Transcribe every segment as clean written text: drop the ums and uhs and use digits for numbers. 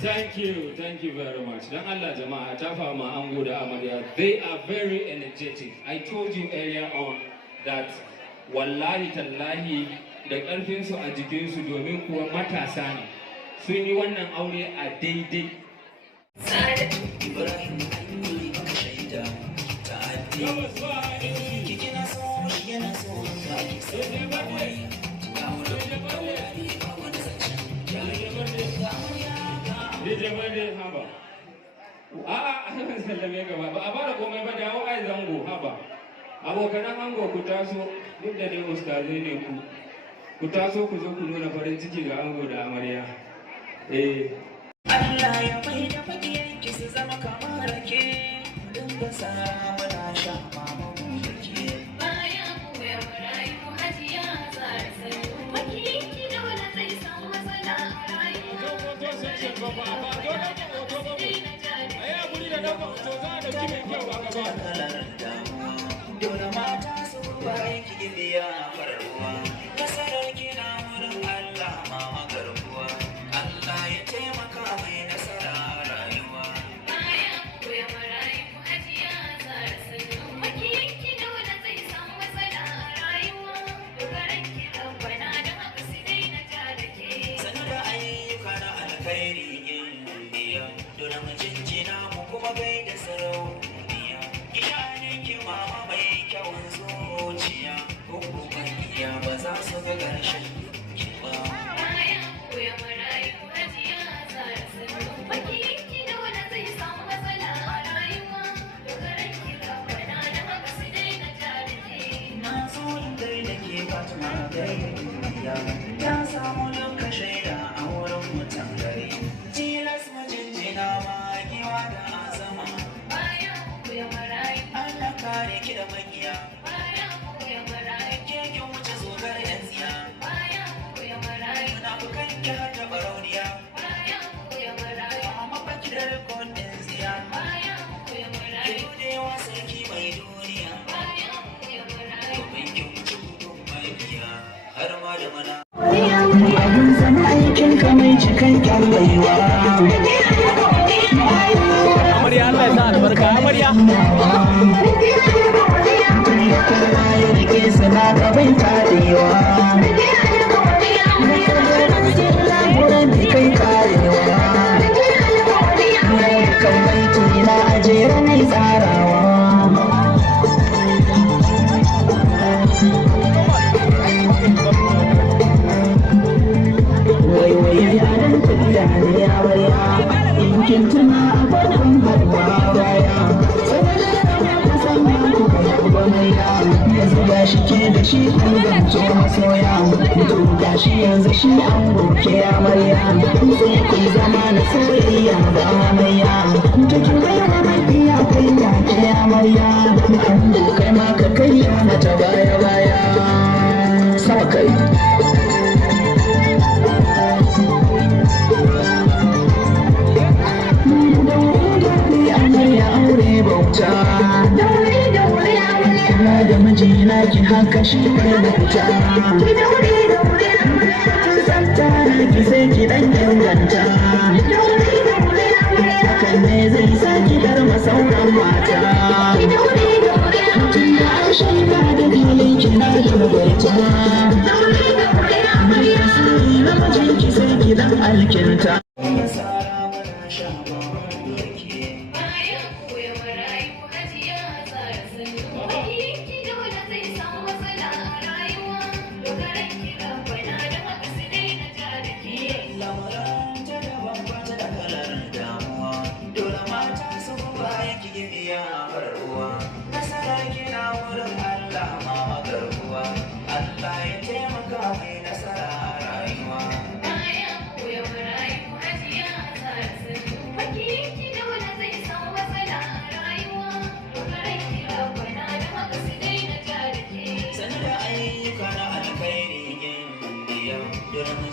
Thank you very much. Thank you very much. Dan Allah jama'a ta fama ango da amarya. They are very energetic. I told you earlier on that wallahi tallahi da ƙarfinsu a jikinsu domin kuwa matasa ne. Sun yi wannan aure a daidai. Haba. A'a, sallame gaba. Ba a fara komai ba dawo ai zango haba. Abokanan ango ku taso duk da dai ustazai ne ku. Ku taso ku zo ku nuna farin ciki ga ango da amarya. Allah ya bai da fakiyanki su zama kamar rake. Dinga sa muna sha mama mu rake. Bayan ku ya rayu hajiya tsare sai. Fakiyanki dole zai samu matsala a rayuwa. Dole mata su bayan ki biya farruwa. Nasarar kina wurin Allah mama garkuwa. Allah ya taimaka mai nasara a rayuwa. Bayan ku ya marayu ku hajiya tsara sanyo. Makiyanki dole zai samu matsala a rayuwa. Dogaran ki rabbana da haka su daina ja da ke. Sanu da ayyuka na alkhairi yin biya. Dole mu jinjina mu kuma gaida sarauniya. Iyayen ki mama mai kyawun zuciya. Hukumar iya ba za su ga ƙarshen ki ba. Bayan ku ya marayu ku hajiya tsara sanyo. Makiyanki dole zai samu matsala a rayuwa. Dogaran ki rabbana kan kyan baiwa. Amarya Allah ya sa albarka amarya. Kowa ya rike sana gaban tarewa. Wurin da kai karewa. Kan baiti na ajera mai tsarawa. Waiwaye yaran tafiya ne ya baya, yankin tuna a farkon haɗuwa baya. Yanzu ga shi ke da shi an zanto masoya, to ga shi yanzu shi an goke amarya, sai kun zama na soyayya da amarya, ta ki bai wa mafiya kai ya ke amarya, an kai ma ka kai mata baya baya sama kai. Amarya aure bauta da mijina ki haka shi ne bauta. Tsafta ki sai ki dan inganta, hakan ne zai sa ki dar masauran mata. Tun da an shaida da dalilin ki na da nagarta, mai asiri na mijinki sai ki dan alkinta.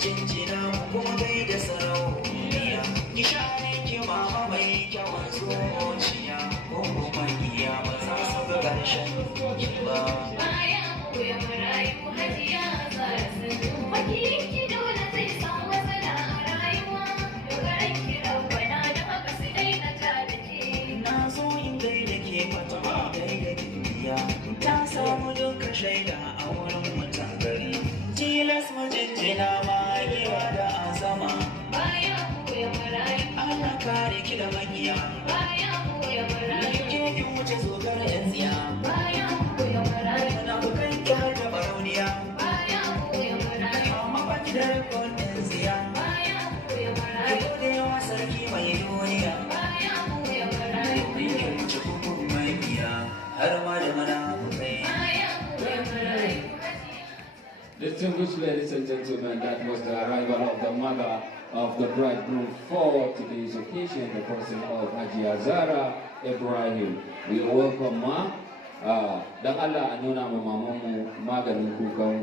Jinjina kuma gai da sarauniya, ki share ki mama mai kyawun zuciya, ko kuma iya ba za su ga ƙarshen ki ba. Bayan koya marayu hajiya zarasu, hakiki dole zai samu matsala a rayuwa, dogaran ki rabbana da haka su daina ta da ke. Na zo in gai da ke fata gai da dubiya, ta samu duka shaida a wurin mutan gari, tilas mu jinjina ma da azama. Baya koya marayu, Allah kare ki da magiya. Baya koya marayu, ke kin wuce zogar yan tsiya. Baya koya marayu, na bukan ki har da barauniya. Baya koya marayu, amma ba ki da rikon yan tsiya. Baya koya marayu, ki gode wa sarki mai duniya. Baya koya marayu, kin wuce kukun mai biya har ma da munafukai. Baya koya marayu. Distinguished ladies and gentlemen, that was the arrival of the mother of the bridegroom for today's occasion, the person of Haji Azara Ibrahim. We welcome Ma. Dan Allah a nuna ma mamanmu maganin kukan